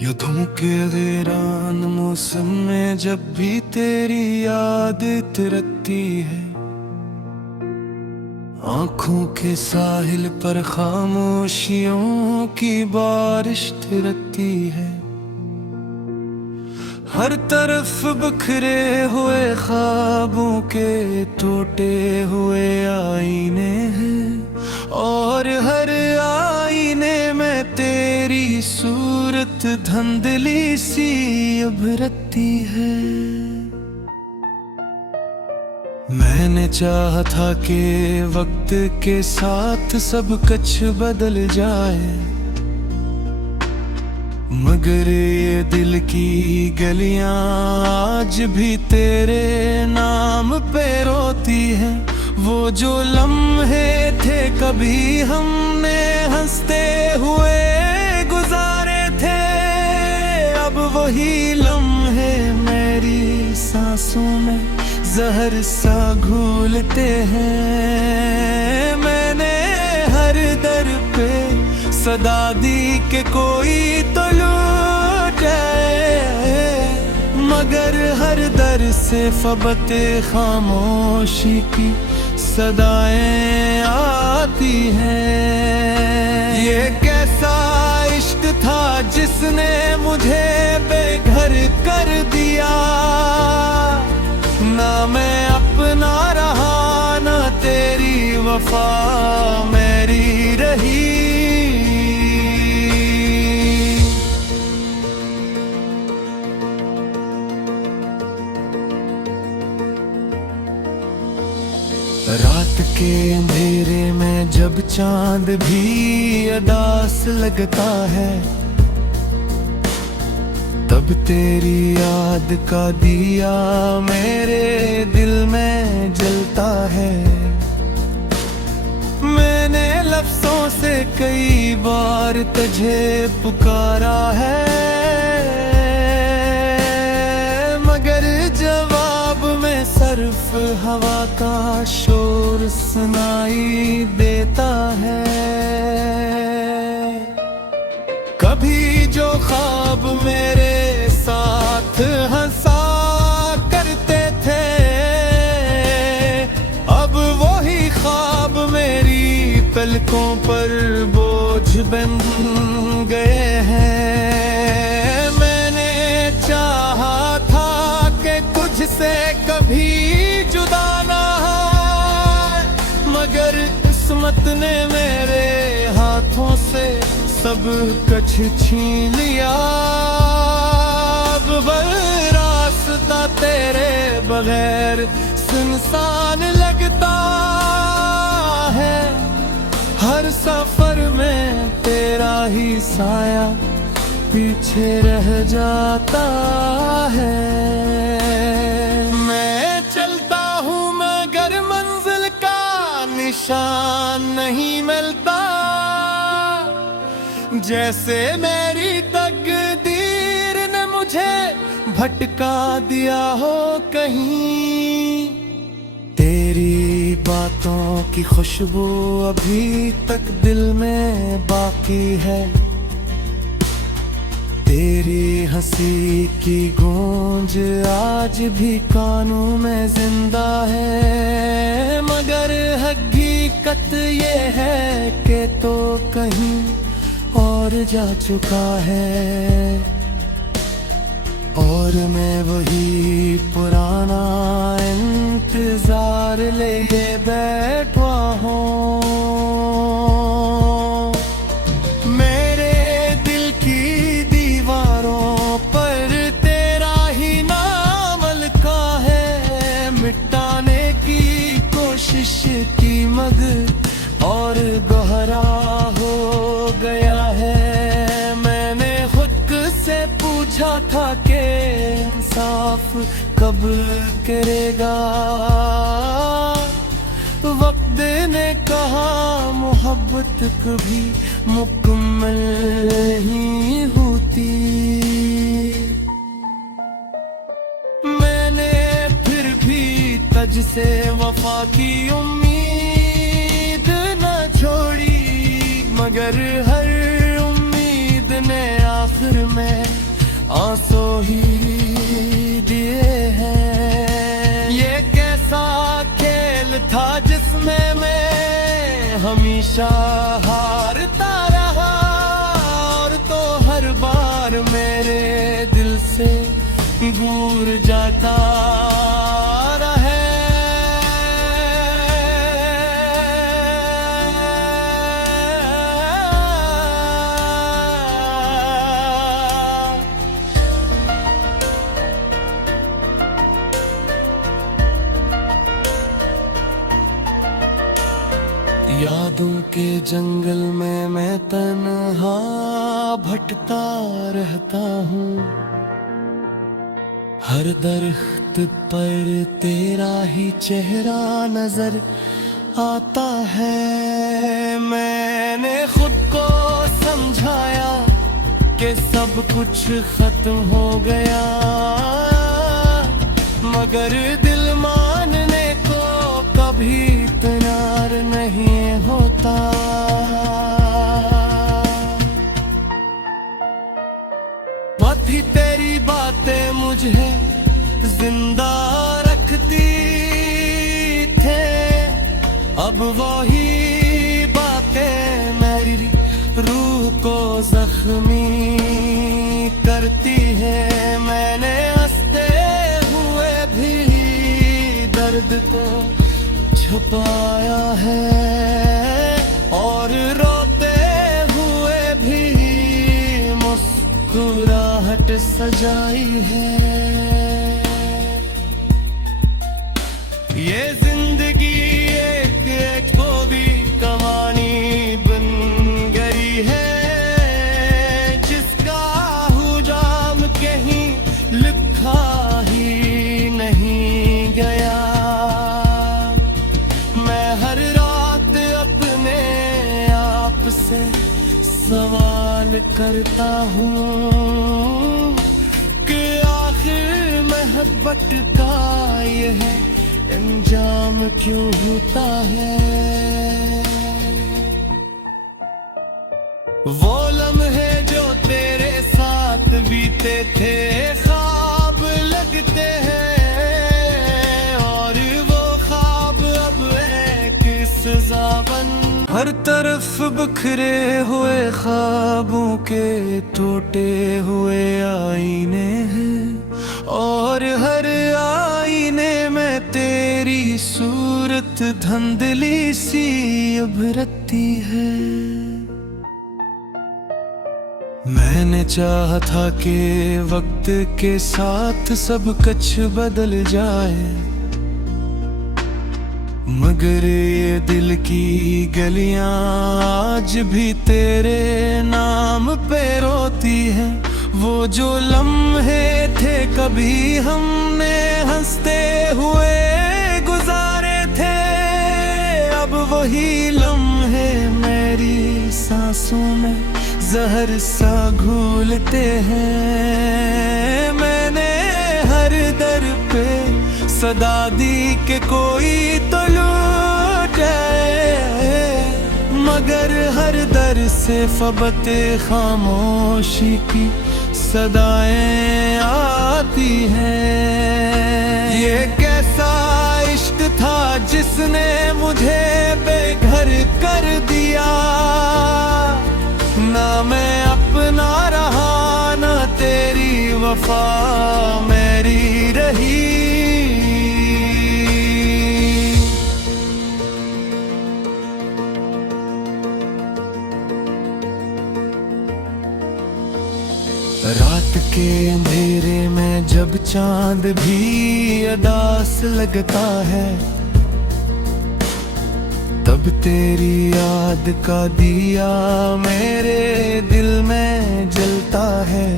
युद्धों के वीरान मौसम में जब भी तेरी याद तिरकती है, आंखों के साहिल पर खामोशियों की बारिश थिरकती है। हर तरफ बिखरे हुए ख्वाबों के टूटे हुए आईने हैं, और हर आईने में तेरी सूरत धुंधली सी उभरती है। मैंने चाहा था कि वक्त के साथ सब कुछ बदल जाए, मगर ये दिल की गलियां आज भी तेरे नाम पे रोती हैं। वो जो लम्हे थे कभी हमने हंसते हुए गुजारे थे, अब वही लम्हे मेरी सांसों में जहर सा घुलते हैं। मैंने हर दर पे सदा दी के कोई तो लौटे, मगर हर दर से फबते खामोशी की सदाएं आती हैं। ये कैसा इश्क था जिसने मुझे बेघर कर दिया, ना मैं अपना रहा ना तेरी वफा मेरी रही। रात के अंधेरे में जब चांद भी अदास लगता है, तब तेरी याद का दिया मेरे दिल में जलता है। मैंने लफ्जों से कई बार तुझे पुकारा है, मगर जवाब में सिर्फ हवा का शोर सुनाई देता है। कभी जो ख्वाब मेरे साथ हंसा करते थे, अब वही ख्वाब मेरी पलकों पर बोझ बन गए हैं। मैंने चाहा था कि तुझसे कभी जुदा ना हो, मगर किस्मत ने मेरे हाथों से सब कुछ छीन लिया। अब रास्ता तेरे बगैर सुनसान लगता है, हर सफर में तेरा ही साया पीछे रह जाता है। मैं चलता हूँ मगर मंजिल का निशान नहीं मिलता, जैसे मेरी तकदीर ने मुझे भटका दिया हो कहीं। तेरी बातों की खुशबू अभी तक दिल में बाकी है, तेरी हंसी की गूंज आज भी कानों में जिंदा है। मगर हकीकत ये है कि तो कहीं और जा चुका है, और मैं वही पुराना इंतजार लेके बैठा हूँ। मेरे दिल की दीवारों पर तेरा ही नाम लिखा है, मिटाने की कोशिश की मगर और गहरा हो गया है। मैंने खुद से पूछा था कि इंसाफ कब करेगा, वक्त ने कहा मोहब्बत कभी मुकम्मल नहीं होती। मैंने फिर भी तुझसे वफा की उम्मीद न छोड़ी, मगर हर उम्मीद ने आखिर में हमेशा हारता रहा, और तो हर बार मेरे दिल से दूर जाता रहे। यादों के जंगल में मैं तन्हा भटकता रहता हूँ, हर दरख्त पर तेरा ही चेहरा नजर आता है। मैंने खुद को समझाया कि सब कुछ खत्म हो गया, मगर दिल मानने को कभी तैयार नहीं होता। थी तेरी बातें मुझे जिंदा रखती थे, अब वही बातें मेरी रूह को जख्मी करती है। मैंने हंसते हुए भी दर्द को छुपाया है, और रोते हुए भी मुस्कुराहट सजाई है। ये जिंदगी एक एक गोली कहानी बन गई है, जिसका हुजाम कहीं लिखा ही नहीं गया। मैं हर रात अपने आप से सवाल करता हूँ कि आखिर मोहब्बत का ये है अंजाम क्यों होता है। वो लम्हे जो तेरे साथ बीते थे ख्वाब लगते हैं, और वो ख्वाब अब एक सजा बन। हर तरफ बिखरे हुए ख्वाबों के टूटे हुए आईने हैं, और हर आईने में तेरी सूरत धुंधली सी उभरती है। मैंने चाहा था कि वक्त के साथ सब कुछ बदल जाए, मगर ये दिल की गलियां आज भी तेरे नाम पे रोती हैं। वो जो लम्हे थे कभी हमने हंसते हुए गुजारे थे, अब वही लम्हे मेरी सांसों में जहर सा घुलते हैं। मैंने हर दर पे सदा दी कि कोई तो लूटे, मगर हर दर से फबते खामोशी की सदाएं आती हैं। ये कैसा इश्क था जिसने मुझे बेघर कर दिया, ना मैं अपना रहा ना तेरी वफा मेरी रही। रात के अंधेरे में जब चांद भी उदास लगता है, तब तेरी याद का दिया मेरे दिल में जलता है।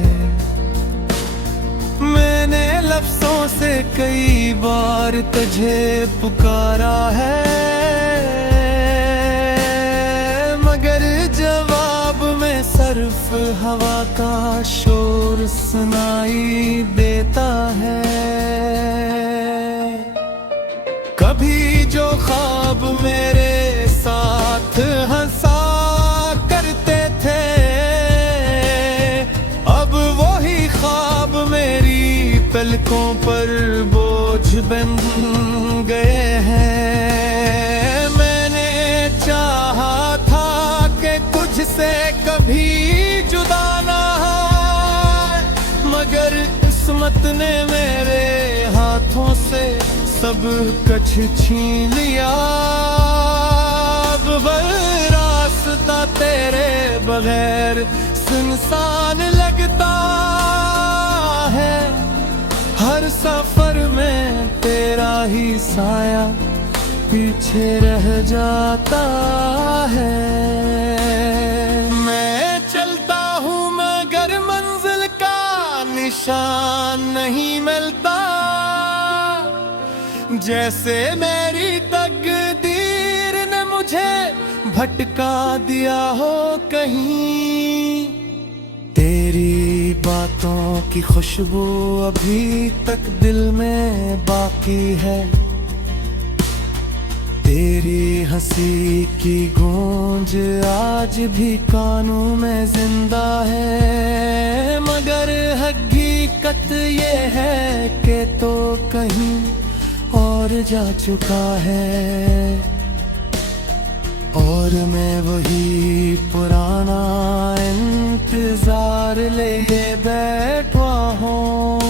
मैंने लफ्जों से कई बार तुझे पुकारा है, मगर जवाब में सिर्फ हवा का शोर सुनाई देता है। कभी जो ख्वाब मेरे साथ हंसा करते थे, अब वही ख्वाब मेरी पलकों पर बोझ बन गए हैं। मैंने चाहा से कभी जुदा ना है, मगर किस्मत ने मेरे हाथों से सब कुछ छीन लिया। अब रास्ता तेरे बगैर सुनसान लगता है, हर सफर में तेरा ही साया पीछे रह जाता है। मैं चलता हूँ मगर मंजिल का निशान नहीं मिलता, जैसे मेरी तकदीर ने मुझे भटका दिया हो कहीं। तेरी बातों की खुशबू अभी तक दिल में बाकी है, तेरी हंसी की गूंज आज भी कानों में जिंदा है, मगर हकीकत ये है कि तो कहीं और जा चुका है। और मैं वही पुराना इंतजार लेके बैठा हूँ,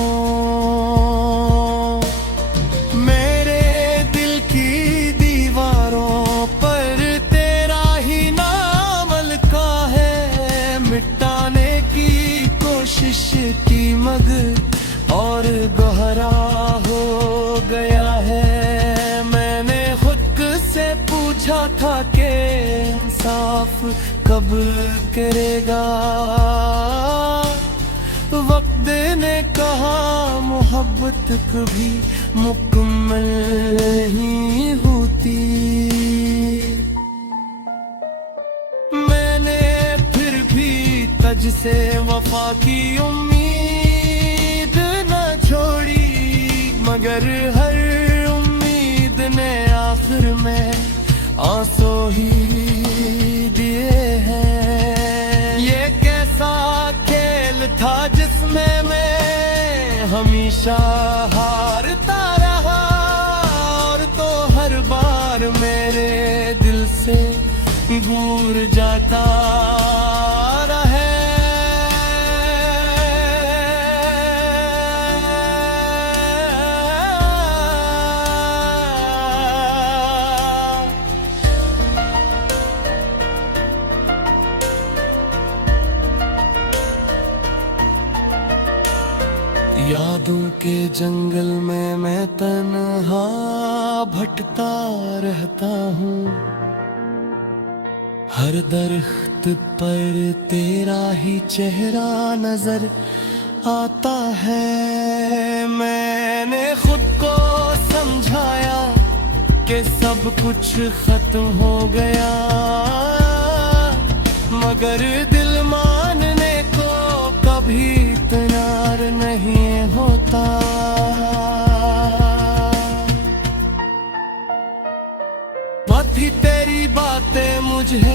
मेरे दिल की दीवारों पर तेरा ही नाम लिखा है। मिटाने की कोशिश की मगर और गहरा हो गया है। मैंने खुद से पूछा था कि इंसाफ कब करेगा, वक्त ने कहा मोहब्बत कभी मुकम्मल नहीं होती। मैंने फिर भी तुझसे वफा की उम्मीद न छोड़ी, मगर हर उम्मीद ने आखिर में आंसू ही दिए हैं। ये कैसा खेल था जिसमें मैं हमेशा हारता रहा, और तो हर बार मेरे दिल से दूर जाता रहे। यादों के जंगल में मैं तन्हा भटकता रहता हूँ, हर दरख्त पर तेरा ही चेहरा नजर आता है। मैंने खुद को समझाया कि सब कुछ खत्म हो गया, मगर दिल मानने को कभी तैयार नहीं होता। ही तेरी बातें मुझे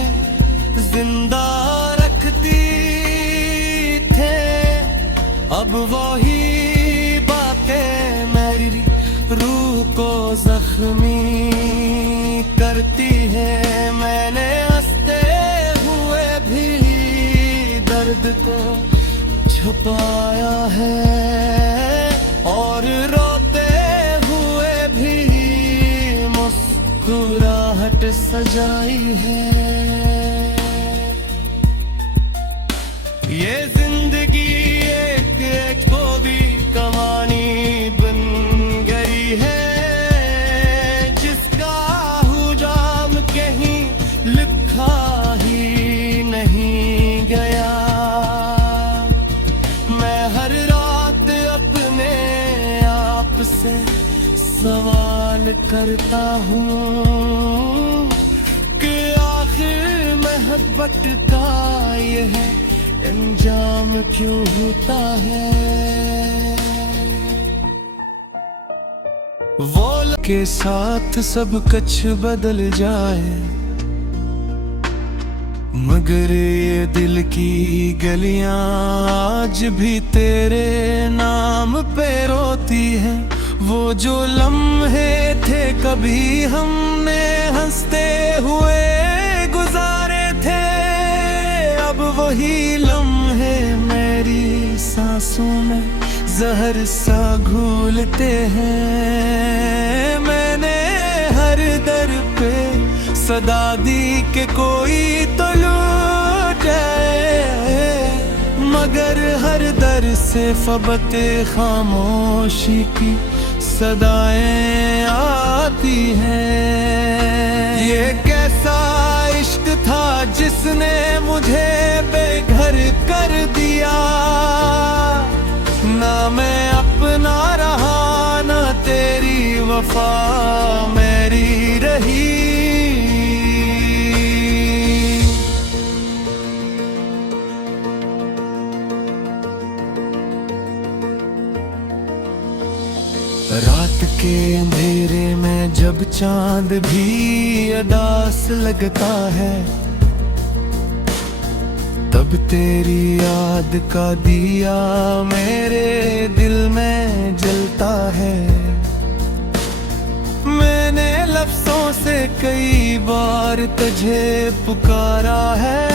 जिंदा रखती थे, अब वही बातें मेरी रूह को जख्मी करती है। मैंने हंसते हुए भी दर्द को छुपाया है, और रोते हुए भी मुस्कुराहट सजाई है। ये जिंदगी एक एक गोदी कहानी बन गई है, जिसका हुजाम कहीं लिखा ही नहीं गया। मैं हर रात अपने आप से सवाल करता हूँ कि आखिर मोहब्बत का ये है अंजाम क्यों होता है। वो के साथ सब कुछ बदल जाए, मगर ये दिल की गलियां आज भी तेरे नाम पे रोती हैं। वो जो लम्हे थे कभी हमने हंसते हुए गुजारे थे, सांसों में जहर सा घुलते हैं। मैंने हर दर पे सदा दी कि कोई तो लूटे, मगर हर दर से फबते खामोशी की सदाएं आती हैं। ये कैसा इश्क था जिसने मुझे बेघर कर दिया, ना मैं अपना रहा ना तेरी वफा मेरी रही। रात के अंधेरे में जब चांद भी अदास लगता है, तब तेरी याद का दिया मेरे दिल में जलता है। मैंने लफ्जों से कई बार तुझे पुकारा है,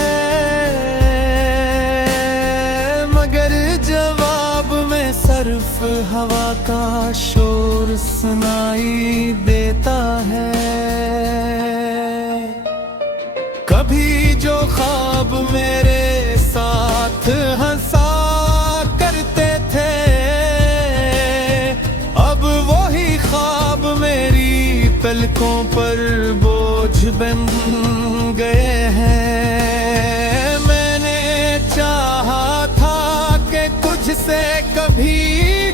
मगर जवाब में सिर्फ हवा का शोर सुनाई देता है। कभी जो ख्वाब मेरे साथ हंसा करते थे, अब वही ख्वाब मेरी पलकों पर बोझ बन गए हैं। मैंने चाहा था कि तुझसे कभी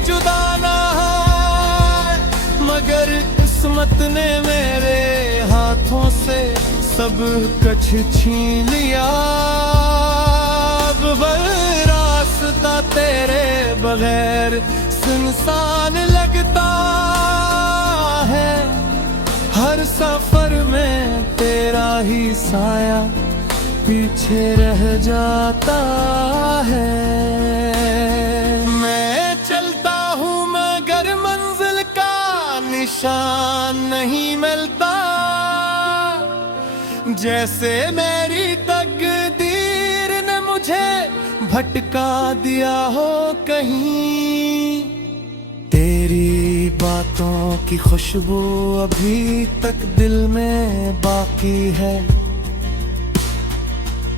जुदा ना हो, मगर किस्मत ने मेरे हाथों से सब कुछ छीन लिया। अब रास्ता तेरे बगैर सुनसान लगता है, हर सफर में तेरा ही साया पीछे रह जाता है। मैं चलता हूँ मगर मंजिल का निशान नहीं मिलता, जैसे मेरी तकदीर ने मुझे भटका दिया हो कहीं। तेरी बातों की खुशबू अभी तक दिल में बाकी है,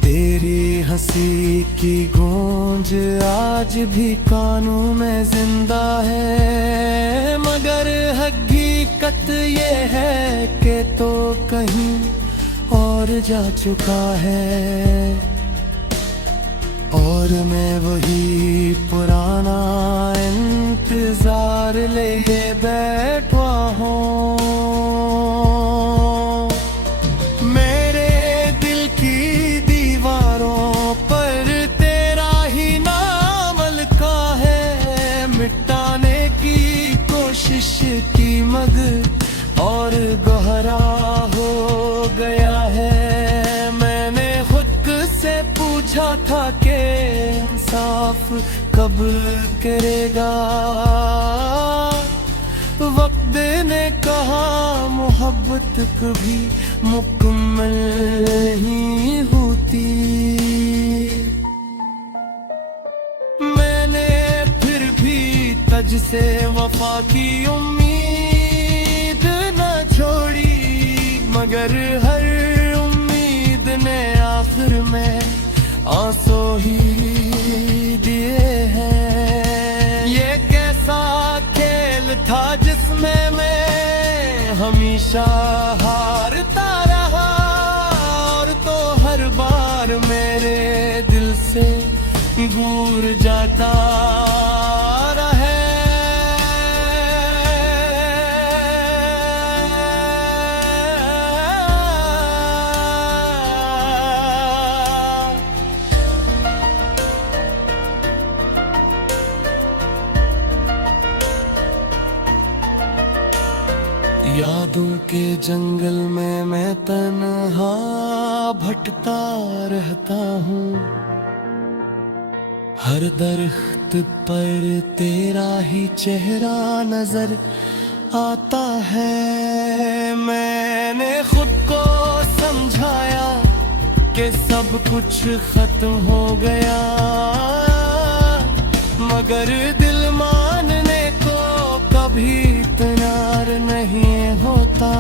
तेरी हंसी की गूंज आज भी कानों में जिंदा है। मगर हकीकत ये है कि तो कहीं और जा चुका है, और मैं वही पुराना इंतजार लेके बैठा हूँ। मेरे दिल की दीवारों पर तेरा ही नाम लिखा है, मिटाने की कोशिश की मगर और गहरा हो गया है। मैंने खुद से पूछा था कि इंसाफ कब करेगा, वक्त ने कहा मोहब्बत कभी मुकम्मल नहीं होती। मैंने फिर भी तुझसे वफा की उम्मीद न छोड़ी, मगर हर उम्मीद ने आखिर में आंसू ही दिए हैं। ये कैसा खेल था जिसमें मैं हमेशा हारता रहा, और तो हर बार मेरे दिल से दूर जाता रहे। यादों के जंगल में मैं तन्हा भटकता रहता हूँ, हर दरख्त पर तेरा ही चेहरा नजर आता है। मैंने खुद को समझाया कि सब कुछ खत्म हो गया, मगर मगर दिल मानने को कभी तैयार नहीं होता।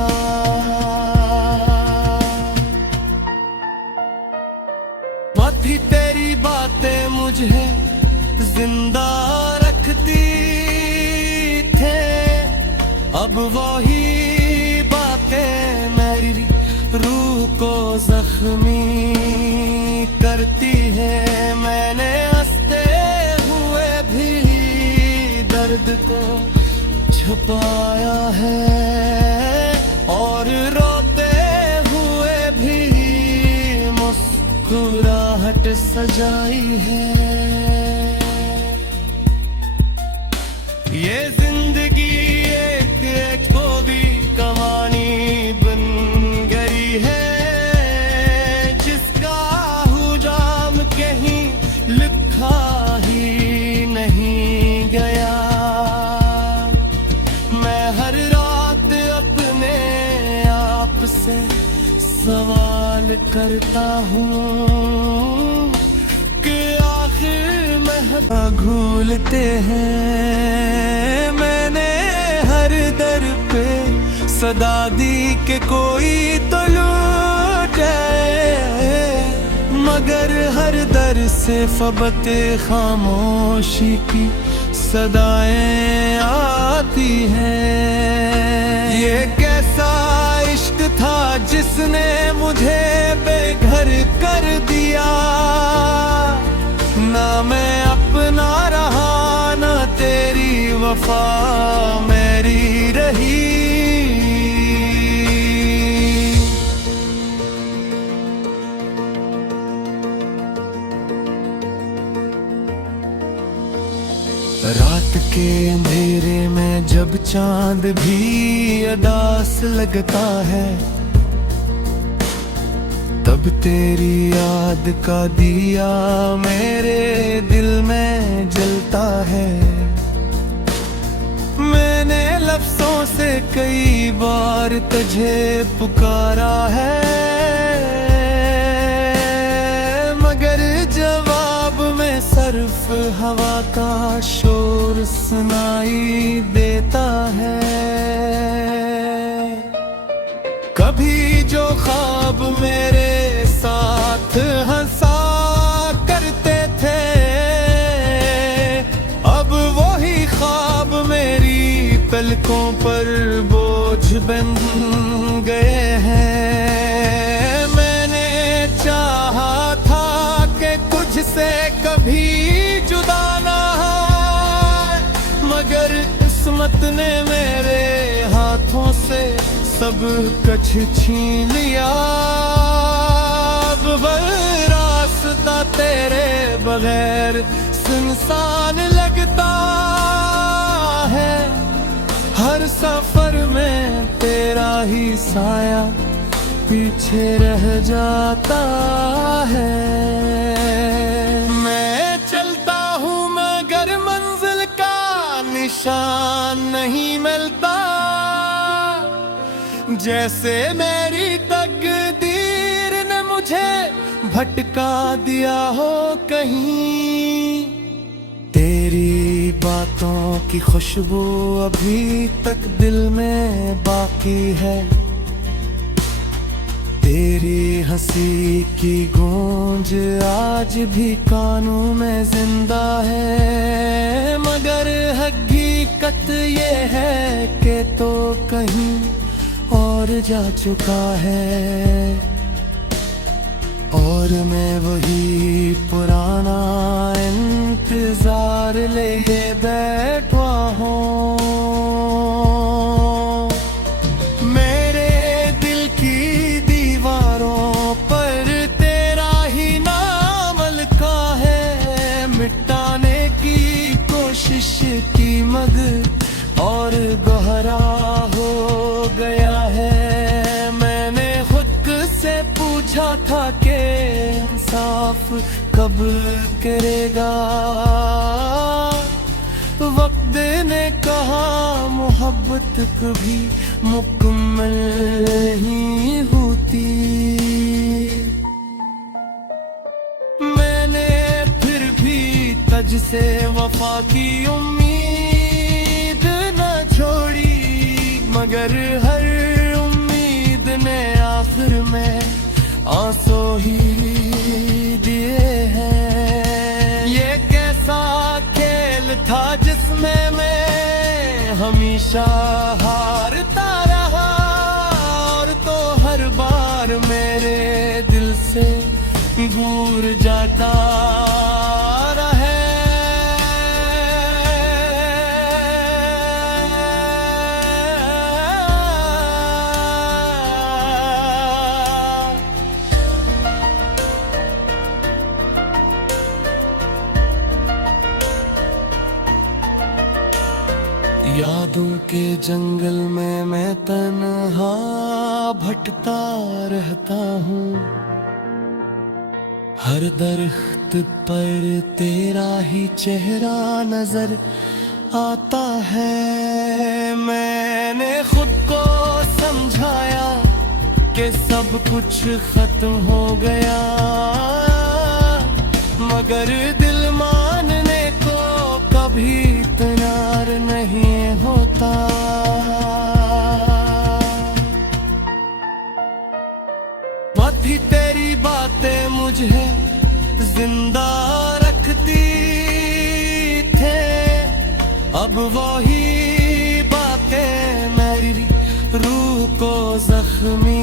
ही तेरी बातें मुझे जिंदा रखती थे, अब वही बातें मेरी रूह को जख्मी करती है। मैंने हंसते हुए भी दर्द को छुपाया है और रोते हुए भी मुस्कुराहट सजाई है। ये जिंदगी एक एक गोदी कहानी बन गई है, जिसका हुजाम कहीं लिखा ही नहीं गया। मैं हर रात अपने आप से सवाल करता हूँ कि आखिर में घूलते हैं। मैंने हर दर पे सदा दी कि कोई तो लूटे, मगर हर दर से फबते खामोशी की सदाएं आती हैं। ये कैसा इश्क था जिसने मुझे बेघर कर दिया, ना मैं अपना रहा ना तेरी वफा मेरी रही। रात के अंधेरे में जब चांद भी अदास लगता है, तब तेरी याद का दिया मेरे दिल में जलता है। मैंने लफ्जों से कई बार तुझे पुकारा है, मगर जवाब में सिर्फ हवा का शोर सुनाई देता है। कभी जो ख्वाब मेरे साथ हंसा करते थे, अब वही ख्वाब मेरी पलकों पर बोझ बन गए हैं। मैंने चाहा था कि तुझसे कभी जुदा ना हो, मगर किस्मत ने मेरे हाथों से सब कुछ छीन लिया। अब रास्ता तेरे बगैर सुनसान लगता है, हर सफर में तेरा ही साया पीछे रह जाता है। मैं चलता हूँ मगर मंजिल का निशान नहीं मिलता, जैसे मेरी तकदीर ने मुझे भटका दिया हो कहीं। तेरी बातों की खुशबू अभी तक दिल में बाकी है, तेरी हंसी की गूंज आज भी कानों में जिंदा है। मगर हकीकत ये है कि तो कहीं और जा चुका है, और मैं वही पुराना इंतजार लेके बैठा हूँ। मेरे दिल की दीवारों पर तेरा ही नाम लिखा है, मिटाने की कोशिश की मगर और गहरा हो गया है। मैंने खुद से पूछा था कि इंसाफ कब करेगा, वक्त ने कहा मोहब्बत कभी मुकम्मल नहीं होती। मैंने फिर भी तुझसे वफा की उम्मीद न छोड़ी, मगर हर उम्मीद ने आखिर में आंसू ही दिए हैं। ये कैसा खेल था जिसमें मैं हमेशा हारता रहा, और तो हर बार मेरे दिल से दूर जाता रहे। यादों के जंगल में मैं तन्हा भटकता रहता हूँ, हर दरख्त पर तेरा ही चेहरा नजर आता है। मैंने खुद को समझाया कि सब कुछ खत्म हो गया, मगर दिल मानने को कभी तैयार नहीं होता। ही तेरी बातें मुझे जिंदा रखती थे, अब वही बातें मेरी रूह को जख्मी